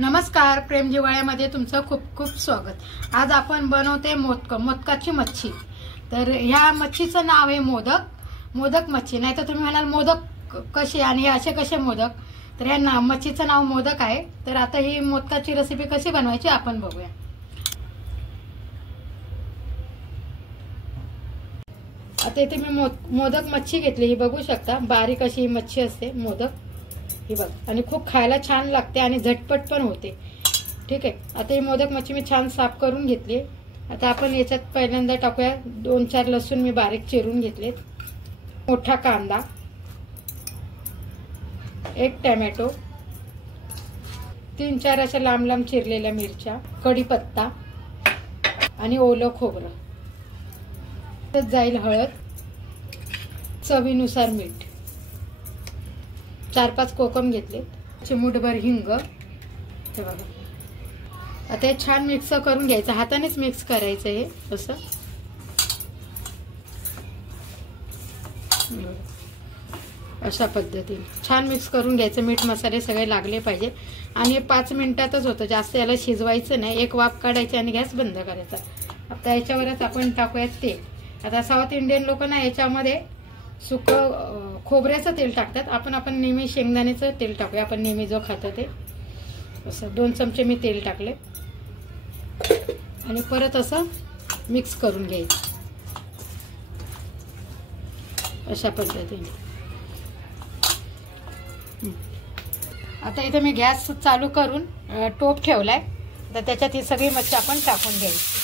नमस्कार, प्रेम जिव्हाळ्यामध्ये तुमचं खूप खूप स्वागत। आज आपण बनवते मोदकाची मच्छी। तर ह्या मच्छीचं नाव आहे मोदक मच्छी। नाही तर तुम्ही म्हणाल मोदक कशी आणि असे कसे मोदक, तर ह्या मच्छीचं नाव मोदक आहे। तर आता ही मोदकाची रेसिपी कशी बनवायची आपण बघूया। आता इथे मी मोदक मच्छी घेतली, ही बघू शकता, बारीक अशी मच्छी असते मोदक ही बघ, आणि खूप खायला छान लागते आणि झटपट पण होते। ठीक आहे, आता ही मोदक मच्छी मी छान साफ करून घेतली। आता आपण याच्यात पहिल्यांदा टाकूया 2-4 लसूण मी बारीक चिरून घेतलेत, मोठा कांदा, 1 टोमॅटो, 3-4 अशा लांब लांब चिरलेल्या मिरच्या, कढीपत्ता आणि ओलं खोबरं। त्यात जाईल हळद, चवीनुसार मीठ, 4-5 कोकम घेतले, चिमूटभर हिंग। हे बघा, आता हे छान मिक्स करून घ्यायचं, हातानेच मिक्स करायचं हे असं। अशा पद्धतीने छान मिक्स करून घ्यायचं, मीठ मसाले सगळे लागले पाहिजे। आणि 5 मिनिटातच होतं, जास्त याला शिजवायचं नाही। एक वाफ काढायची आणि गॅस बंद करायचा। आता याच्यावरच आपण टाकूया तेल। आता साऊथ इंडियन लोक ना याच्यामध्ये सुक खोबऱ्याचं तेल टाकतात, आपण नेहमी शेंगदाण्याचं तेल टाकूया, आपण नेहमी जो खातो ते। असं 2 चमचे मी तेल टाकले आणि परत असं मिक्स करून घ्यायचं अशा पद्धतीने। आता इथे मी गॅस चालू करून टोप ठेवलाय, तर त्याच्यात ही सगळी मच्छी आपण टाकून घ्यायची।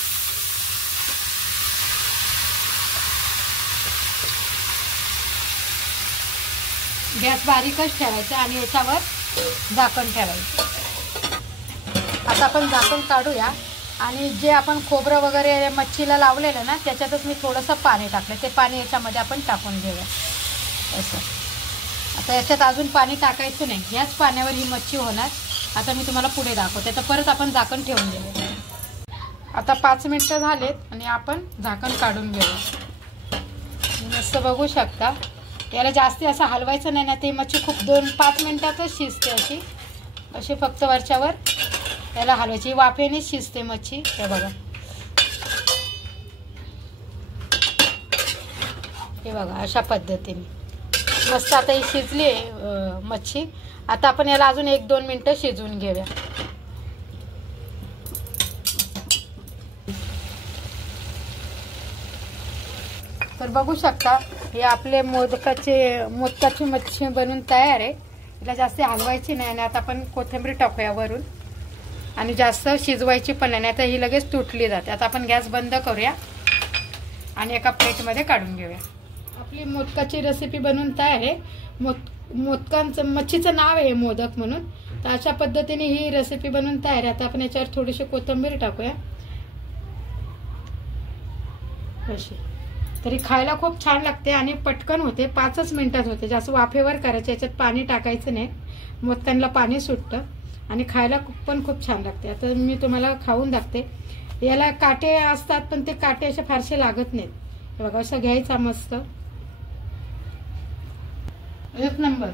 गॅस बारीकच ठेवायचा आणि याच्यावर झाकण ठेवायचं। आता आपण झाकण काढूया आणि जे आपण खोबरं वगैरे मच्छीला लावलेलं ना, त्याच्यातच मी थोडंसं पाणी टाकलं, ते पाणी याच्यामध्ये आपण टाकून घेऊया असं। आता याच्यात अजून पाणी टाकायचं नाही, याच पाण्यावर ही मच्छी होणार। आता मी तुम्हाला पुढे दाखवते, तर परत आपण झाकण ठेवून घेऊया। आता 5 मिनिटं झालेत आणि आपण झाकण काढून घेऊया। मस्त बघू शकता, याला जास्ती असं हलवायचं नाही ना, ते मच्छी खूप 2-5 मिनिटातच शिजते अशी। अशी फक्त वरच्यावर याला हलवायची, वाफेने शिजते मच्छी। हे बघा, हे बघा अशा पद्धतीने मस्त आता ही शिजली आहे मच्छी। आता आपण याला अजून 1-2 मिनिटं शिजवून घेऊया। तर बघू शकता, हे आपले मोदकाची मच्छी बनून तयार आहे। याला जास्त हलवायची नाही आणि आता आपण कोथिंबीर टाकूया वरून, आणि जास्त शिजवायची पण नाही, आता ही लगेच तुटली जाते। आता आपण गॅस बंद करूया आणि एका प्लेटमध्ये काढून घेऊया। आपली मोदकाची रेसिपी बनून तयार आहे। मच्छीचं नाव आहे मोदक म्हणून, तर अशा पद्धतीने ही रेसिपी बनवून तयार आहे। आता आपण याच्यावर थोडीशी कोथिंबीर टाकूया अशी, तरी खायला खूप छान लागते आणि पटकन होते, 5च मिनिटात होते। जास्त वाफेवर करायचे, याच्यात पाणी टाकायचं नाही, मोदकांना पाणी सुटतं आणि खायला पण खूप छान लागते। आता मी तुम्हाला खाऊन दाखवते। याला काटे असतात, पण ते काटे असे फारसे लागत नाहीत। बघा, असं घ्यायचा मस्त, 1 नंबर।